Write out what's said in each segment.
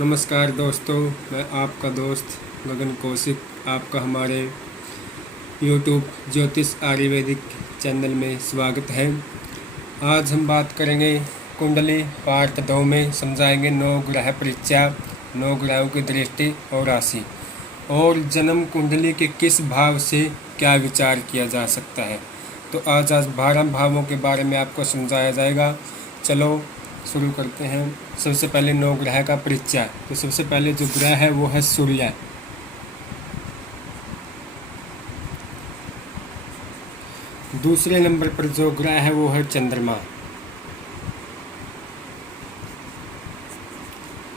नमस्कार दोस्तों, मैं आपका दोस्त गगन कौशिक आपका हमारे YouTube ज्योतिष आयुर्वेदिक चैनल में स्वागत है। आज हम बात करेंगे कुंडली पार्ट 2 में समझाएंगे 9 ग्रह परीक्षा, 9 ग्रहों की दृष्टि और राशि और जन्म कुंडली के किस भाव से क्या विचार किया जा सकता है। तो आज 12 भावों के बारे में आपको समझाया जाएगा। चलो शुरू करते हैं। सबसे पहले 9 ग्रह का परिचय। तो सबसे पहले जो ग्रह है वो है सूर्य। दूसरे नंबर पर जो ग्रह है वो है चंद्रमा।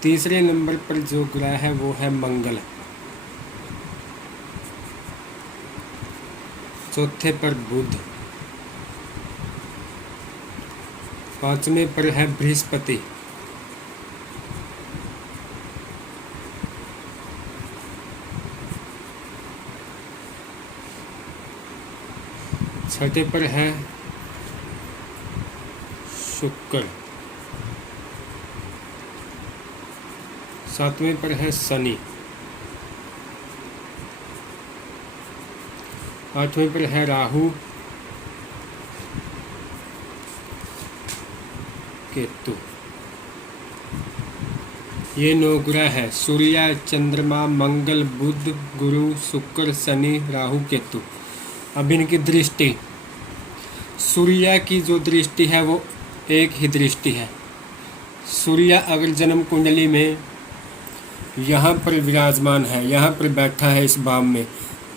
तीसरे नंबर पर जो ग्रह है वो है मंगल। चौथे पर बुध। पांचवें पर है बृहस्पति। छठे पर है शुक्र। सातवें पर है शनि। आठवें पर है राहु केतु। ये 9 ग्रह है। सूर्य, चंद्रमा, मंगल, बुध, गुरु, शुक्र, शनि, राहु, केतु। अब इनकी दृष्टि, सूर्य की जो दृष्टि है वो एक ही दृष्टि है। सूर्य अगर जन्म कुंडली में यहाँ पर विराजमान है, यहाँ पर बैठा है इस भाव में,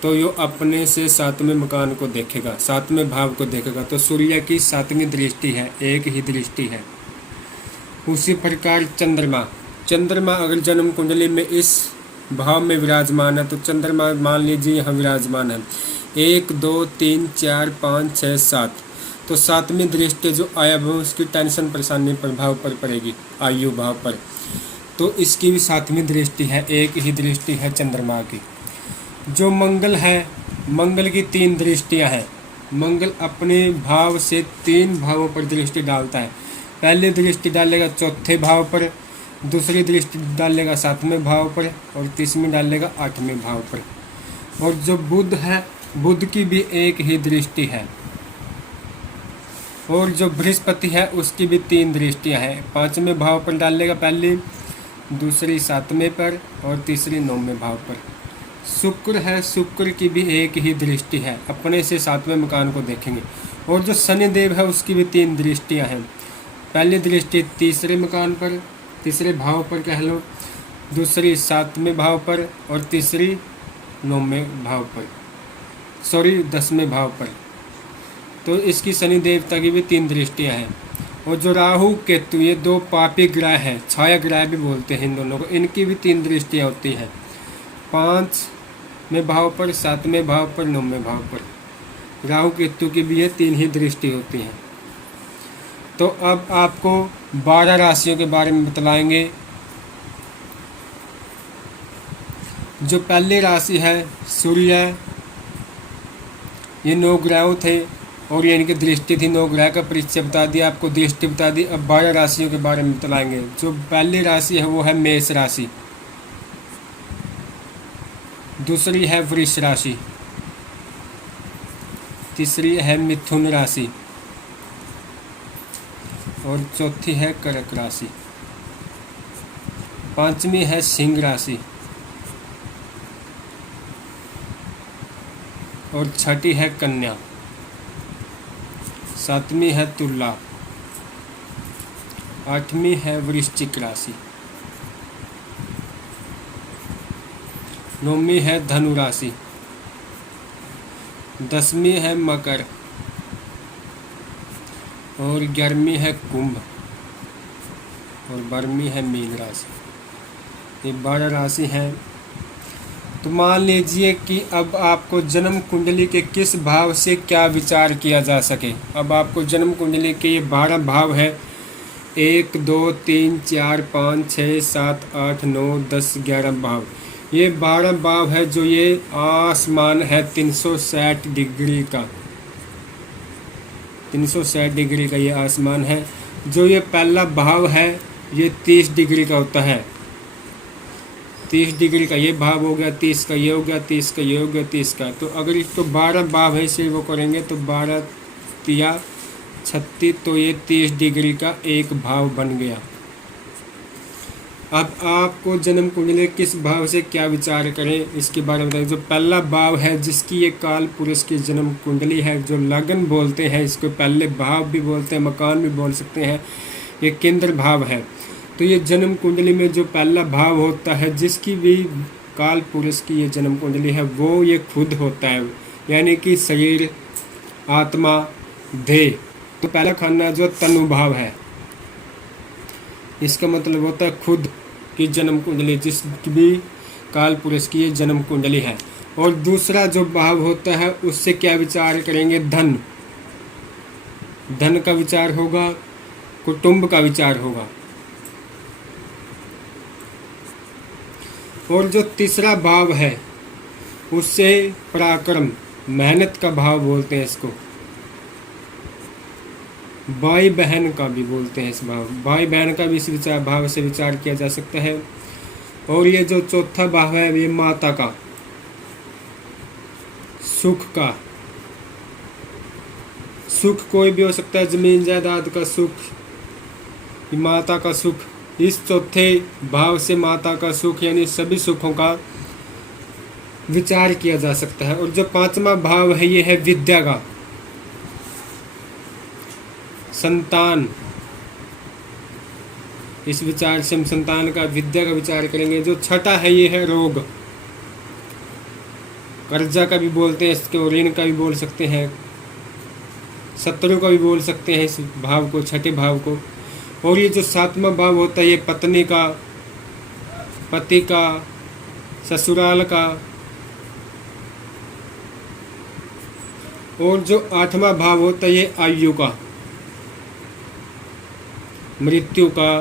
तो यो अपने से 7वें मकान को देखेगा, 7वें भाव को देखेगा। तो सूर्य की 7वीं दृष्टि है, एक ही दृष्टि है। उसी प्रकार चंद्रमा अगर जन्म कुंडली में इस भाव में विराजमान है, तो चंद्रमा मान लीजिए यहाँ विराजमान है 1 2 3 4 5 6 7। तो 7वीं दृष्टि जो आया वो उसकी टेंशन परेशानी प्रभाव पर पड़ेगी, आयु भाव पर। तो इसकी भी 7वीं दृष्टि है, एक ही दृष्टि है चंद्रमा की। जो मंगल है, मंगल की 3 दृष्टियां हैं। मंगल अपने भाव से 3 भावों पर दृष्टि डालता है। पहली दृष्टि डालेगा 4थे भाव पर, दूसरी दृष्टि डालेगा 7वें भाव पर और तीसरी डालेगा 8वें भाव पर। और जो बुध है, बुध की भी एक ही दृष्टि है। और जो बृहस्पति है उसकी भी 3 दृष्टियां हैं। 5वें भाव पर डालेगा पहली, दूसरी 7वें पर और तीसरी 9वें भाव पर। शुक्र है, शुक्र की भी एक ही दृष्टि है, अपने से 7वें मकान को देखेंगे। और जो शनिदेव है उसकी भी 3 दृष्टियां हैं। पहली दृष्टि 3रे मकान पर, 3रे भाव पर कह लो, दूसरी 7वें भाव पर और तीसरी 9वें भाव पर, 10वें भाव पर। तो इसकी शनि देवता की भी 3 दृष्टियां हैं। और जो राहु केतु, ये 2 पापी ग्रह हैं, छाया ग्रह भी बोलते हैं इन दोनों को, इनकी भी 3 दृष्टियां होती हैं, 5वें भाव पर, 7वें भाव पर, 9वें भाव पर। राहु केतु की भी ये 3 ही दृष्टि होती हैं। तो अब आपको 12 राशियों के बारे में बतलाएंगे। जो पहली राशि है सूर्य, ये 9 ग्रह थे और ये इनकी दृष्टि थी। 9 ग्रह का परिचय बता दिया, आपको दृष्टि बता दी। अब 12 राशियों के बारे में बतलाएंगे। जो पहली राशि है वो है मेष राशि, दूसरी है वृष राशि, तीसरी है मिथुन राशि और चौथी है कर्क राशि, 5वीं है सिंह राशि और 6ठी है कन्या, 7वीं है तुला, 8वीं है वृश्चिक राशि, 9वीं है धनु राशि, 10वीं है मकर और 11वीं है कुंभ और 12वीं है मीन राशि। ये 12 राशि हैं। तो मान लीजिए कि अब आपको जन्म कुंडली के किस भाव से क्या विचार किया जा सके। अब आपको जन्म कुंडली के ये 12 भाव है, 1 2 3 4 5 6 7 8 9 10 11 भाव। ये 12 भाव है जो ये आसमान है 360 डिग्री का, 360 डिग्री का ये आसमान है। जो ये पहला भाव है ये 30 डिग्री का होता है, 30 डिग्री का ये भाव हो गया, 30 का ये हो गया, 30 का ये हो गया, 30 का। तो अगर इसको 12 भाव है से वो करेंगे तो 12 तिया 36, तो ये 30 डिग्री का एक भाव बन गया। अब आपको जन्म कुंडली किस भाव से क्या विचार करें इसके बारे में बताइए। जो पहला भाव है जिसकी ये काल पुरुष की जन्म कुंडली है, जो लगन बोलते हैं, इसको पहले भाव भी बोलते हैं, मकान भी बोल सकते हैं, ये केंद्र भाव है। तो ये जन्म कुंडली में जो पहला भाव होता है, जिसकी भी काल पुरुष की ये जन्म कुंडली है, वो ये खुद होता है, यानी कि शरीर, आत्मा, देह। तो पहला खाना जो तनु भाव है, इसका मतलब होता है खुद की जन्म कुंडली, जिसकी भी काल पुरुष की ये जन्म कुंडली है। और दूसरा जो भाव होता है उससे क्या विचार करेंगे, धन, धन का विचार होगा, कुटुंब का विचार होगा। और जो तीसरा भाव है उससे पराक्रम, मेहनत का भाव बोलते हैं इसको, भाई बहन का भी बोलते हैं इस भाव, भाई बहन का भी इस विचार भाव से विचार किया जा सकता है। और ये जो चौथा भाव है ये माता का, सुख का, सुख कोई भी हो सकता है, जमीन जायदाद का सुख, माता का सुख। इस चौथे भाव से माता का सुख यानी सभी सुखों का विचार किया जा सकता है। और जो पांचवा भाव है ये है विद्या का, संतान। इस विचार से हम संतान का, विद्या का विचार करेंगे। जो छठा है ये है रोग, कर्जा का भी बोलते हैं इसको, ऋण का भी बोल सकते हैं, शत्रु का भी बोल सकते हैं इस भाव को, छठे भाव को। और ये जो सातवां भाव होता है ये पत्नी का, पति का, ससुराल का। और जो आठवां भाव होता है ये आयु का, मृत्यु का,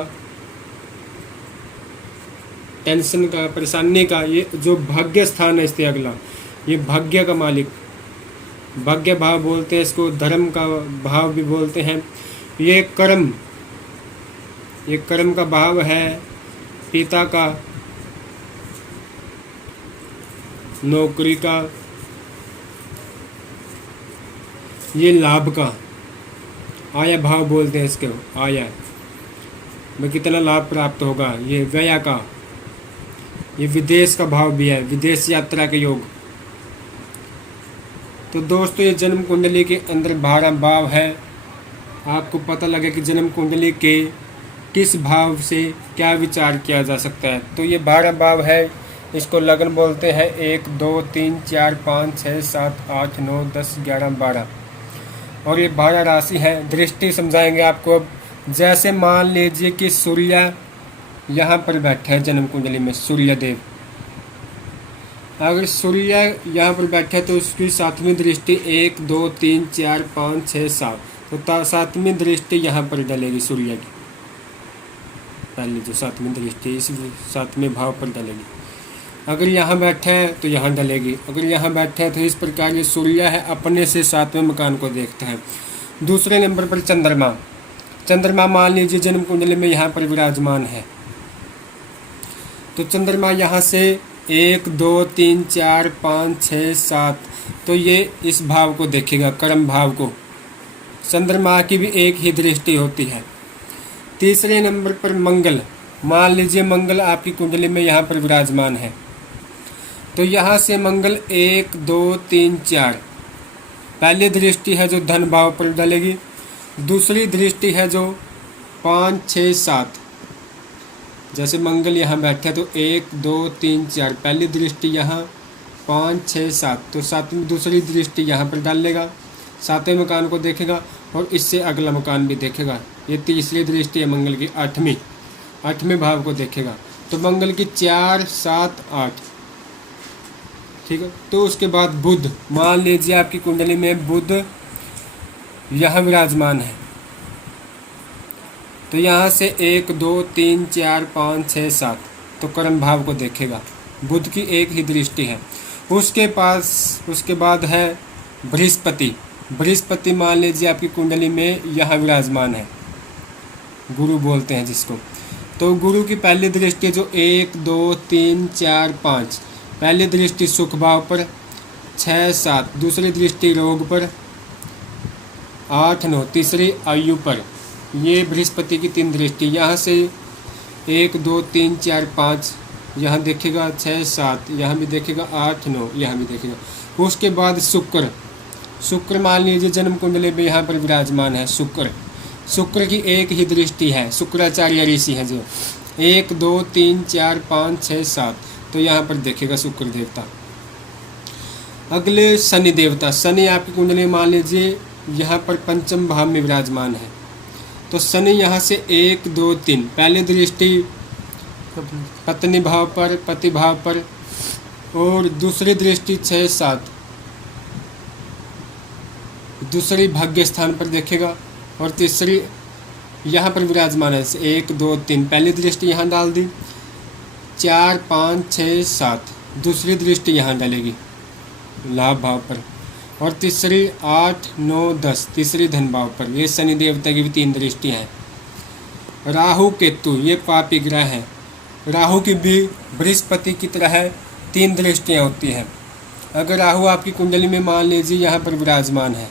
टेंशन का, परेशानी का। ये जो भाग्य स्थान है इससे अगला, ये भाग्य का मालिक, भाग्य भाव बोलते हैं इसको, धर्म का भाव भी बोलते हैं। ये कर्म, ये कर्म का भाव है पिता का, नौकरी का। ये लाभ का, आया भाव बोलते हैं इसको, आया में कितना लाभ प्राप्त होगा। ये व्यय का, ये विदेश का भाव भी है, विदेश यात्रा के योग। तो दोस्तों ये जन्म कुंडली के अंदर 12 भाव है। आपको पता लगे कि जन्म कुंडली के किस भाव से क्या विचार किया जा सकता है। तो ये 12 भाव है, इसको लगन बोलते हैं। 1 2 3 4 5 6 7 8 9 10 11 12। और ये 12 राशि है। दृष्टि समझाएंगे आपको। अब जैसे मान लीजिए कि सूर्य यहाँ पर बैठे हैं जन्म कुंडली में, सूर्य देव। अगर सूर्य यहाँ पर बैठा है तो उसकी 7वीं दृष्टि 1 2 3 4 5 6 7, तो 7वीं दृष्टि यहाँ पर डलेगी सूर्य की। पहले जो 7वीं दृष्टि इस 7वें भाव पर डलेगी। अगर यहाँ बैठे हैं तो यहाँ डलेगी। अगर यहाँ बैठे हैं तो इस प्रकार ये सूर्य है अपने से 7वें मकान को देखता है। दूसरे नंबर पर चंद्रमा। चंद्रमा मान लीजिए जन्म कुंडली में यहाँ पर विराजमान है, तो चंद्रमा यहाँ से 1 2 3 4 5 6 7, तो ये इस भाव को देखेगा, कर्म भाव को। चंद्रमा की भी एक ही दृष्टि होती है। तीसरे नंबर पर मंगल। मान लीजिए मंगल आपकी कुंडली में यहाँ पर विराजमान है, तो यहाँ से मंगल 1 2 3 4, पहली दृष्टि है जो धन भाव पर डलेगी। दूसरी दृष्टि है जो 5 6 7, जैसे मंगल यहाँ बैठे तो 1 2 3 4, पहली दृष्टि यहाँ 5 6 7, तो 7वीं दूसरी दृष्टि यहाँ पर डाल लेगा, 7वें मकान को देखेगा और इससे अगला मकान भी देखेगा। ये तीसरी दृष्टि है मंगल की, 8वें भाव को देखेगा। तो मंगल की 4 7 8, ठीक है। तो उसके बाद बुध। मान लीजिए आपकी कुंडली में बुध यहाँ विराजमान है, तो यहाँ से 1 2 3 4 5 6 7, तो कर्म भाव को देखेगा। बुध की एक ही दृष्टि है। उसके बाद है बृहस्पति। बृहस्पति मान लीजिए आपकी कुंडली में यहाँ विराजमान है, गुरु बोलते हैं जिसको। तो गुरु की पहली दृष्टि जो 1 2 3 4 5, पहली दृष्टि सुख भाव पर, 6 7 दूसरी दृष्टि रोग पर, 8 9 तीसरी आयु पर। ये बृहस्पति की 3 दृष्टि। यहाँ से 1 2 3 4 5 यहाँ देखेगा, 6 7 यहाँ भी देखेगा, 8 9 यहाँ भी देखेगा। उसके बाद शुक्र मान लीजिए जन्म कुंडली में यहाँ पर विराजमान है। शुक्र की एक ही दृष्टि है, शुक्राचार्य ऋषि है जो 1 2 3 4 5 6 7, तो यहाँ पर देखेगा शुक्र देवता। अगले शनि देवता। शनि आपकी कुंडली मान लीजिए यहाँ पर पंचम भाव में विराजमान है। तो शनि यहाँ से 1 2 3, पहली दृष्टि पत्नी भाव पर, पति भाव पर, और दूसरी दृष्टि 6 7 दूसरी भाग्य स्थान पर देखेगा, और तीसरी यहाँ पर विराजमान है 1 2 3, पहली दृष्टि यहाँ डाल दी, 4 5 6 7 दूसरी दृष्टि यहाँ डालेगी लाभ भाव पर, और तीसरी 8 9 10 तीसरी धन भाव पर। ये शनि देवता की भी 3 दृष्टि हैं। राहु केतु ये पापी ग्रह हैं। राहु की भी बृहस्पति की तरह 3 दृष्टियाँ होती हैं। अगर राहु आपकी कुंडली में मान लीजिए यहाँ पर विराजमान है,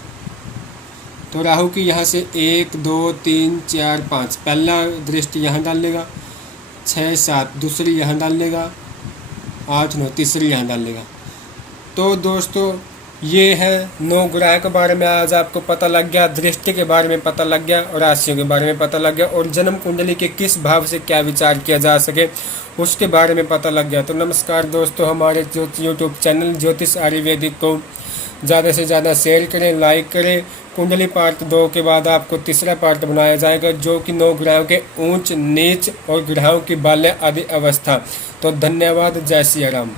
तो राहु की यहाँ से 1 2 3 4 5, पहला दृष्टि यहाँ डाल लेगा, 6 7 दूसरी यहाँ डाल लेगा, 8 9 तीसरी यहाँ डाल लेगा। तो दोस्तों ये है 9 ग्रह के बारे में आज आपको पता लग गया, दृष्टि के बारे में पता लग गया, और राशियों के बारे में पता लग गया, और जन्म कुंडली के किस भाव से क्या विचार किया जा सके उसके बारे में पता लग गया। तो नमस्कार दोस्तों, हमारे यूट्यूब चैनल ज्योतिष आयुर्वेदिक को ज़्यादा से ज़्यादा शेयर करें, लाइक करें। कुंडली पार्ट 2 के बाद आपको तीसरा पार्ट बनाया जाएगा जो कि 9 ग्रहों के ऊंच नीच और ग्रहों की बाल्य आदि अवस्था। तो धन्यवाद, जय सिया राम।